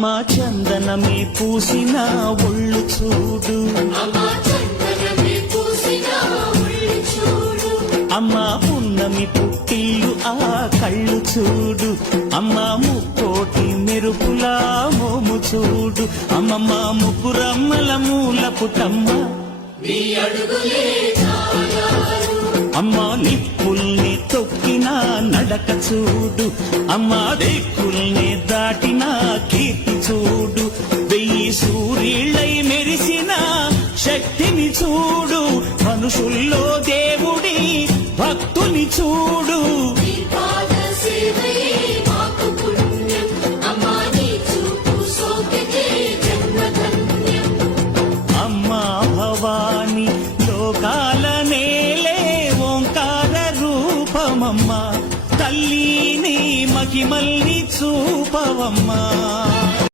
అమ్మా చందనమే పూసిన ఒళ్ళు చూడు, అమ్మా పున్నమి పుట్టిల్లు ఆ కళ్ళు చూడు, అమ్మా ముక్కోటి మెరుపులా మోము చూడు, అమ్మమ్మ ముగ్గురమ్మల మూల పుటమ్మ అమ్మా నిప్పుల్ని తొక్కిన నడక చూడు, అమ్మా దిక్కుల్ని దాటిన కీర్తి చూడు, 1000 సూర్యుళ్ళై మెరిసిన శక్తిని చూడు, మనుషుల్లో